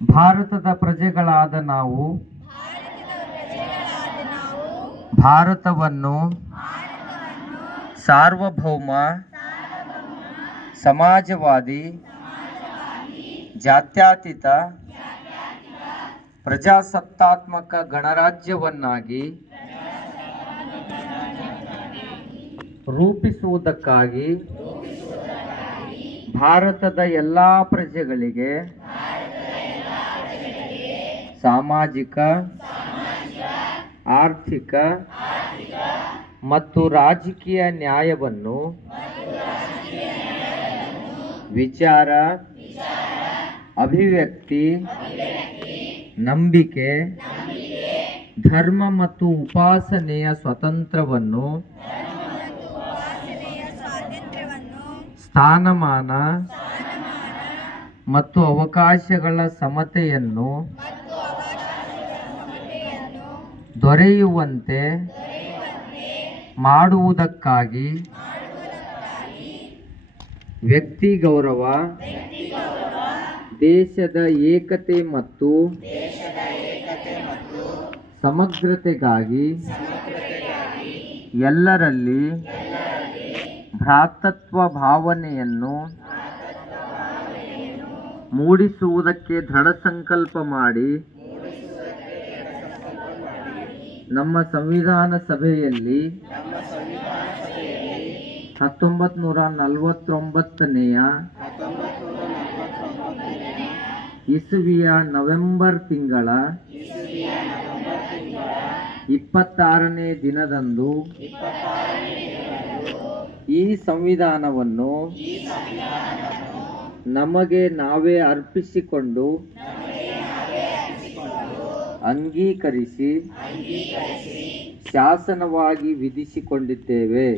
ಭಾರತದ ಪ್ರಜೆಗಳಾದ ನಾವು ಭಾರತವನ್ನು ಸಾರ್ವಭೌಮ ಸಮಾಜವಾದಿ ಜಾತ್ಯತೀತ ಪ್ರಜಾಸತ್ತಾತ್ಮಕ ಗಣರಾಜ್ಯವನ್ನಾಗಿ ರೂಪಿಸುವುದಕ್ಕಾಗಿ ಭಾರತದ ಎಲ್ಲ ಪ್ರಜೆಗಳಿಗೆ ಸಾಮಾಜಿಕ, ಆರ್ಥಿಕ ಮತ್ತು ರಾಜಕೀಯ ನ್ಯಾಯವನ್ನು ವಿಚಾರ, ಅಭಿವ್ಯಕ್ತಿ, ನಂಬಿಕೆ, ಧರ್ಮ ಮತ್ತು ಉಪಾಸನೆಯ ಸ್ವಾತಂತ್ರ್ಯವನ್ನು, ಸ್ಥಾನಮಾನ ಮತ್ತು ಅವಕಾಶಗಳ ಸಮತೆಯನ್ನು ದೊರೆಯುವಂತೆ ಮಾಡುವುದಕ್ಕಾಗಿ ವ್ಯಕ್ತಿ ಗೌರವ, ದೇಶದ ಏಕತೆ ಮತ್ತು ಸಮಗ್ರತೆಗಾಗಿ ಎಲ್ಲರಲ್ಲಿ ಭ್ರಾತೃತ್ವ ಭಾವನೆಯನ್ನು ಮೂಡಿಸುವುದಕ್ಕೆ ದೃಢ ಸಂಕಲ್ಪ ಮಾಡಿ ನಮ್ಮ ಸಂವಿಧಾನ ಸಭೆಯಲ್ಲಿ 1949ನೇ ಇಸವಿಯ ನವೆಂಬರ್ ತಿಂಗಳ 26ನೇ ದಿನದಂದು ಈ ಸಂವಿಧಾನವನ್ನು ನಮಗೆ ನಾವೇ ಅರ್ಪಿಸಿಕೊಂಡು ಅಂಗೀಕರಿಸಿ ಶಾಸನವಾಗಿ ವಿಧಿಸಿಕೊಂಡಿದ್ದೇವೆ.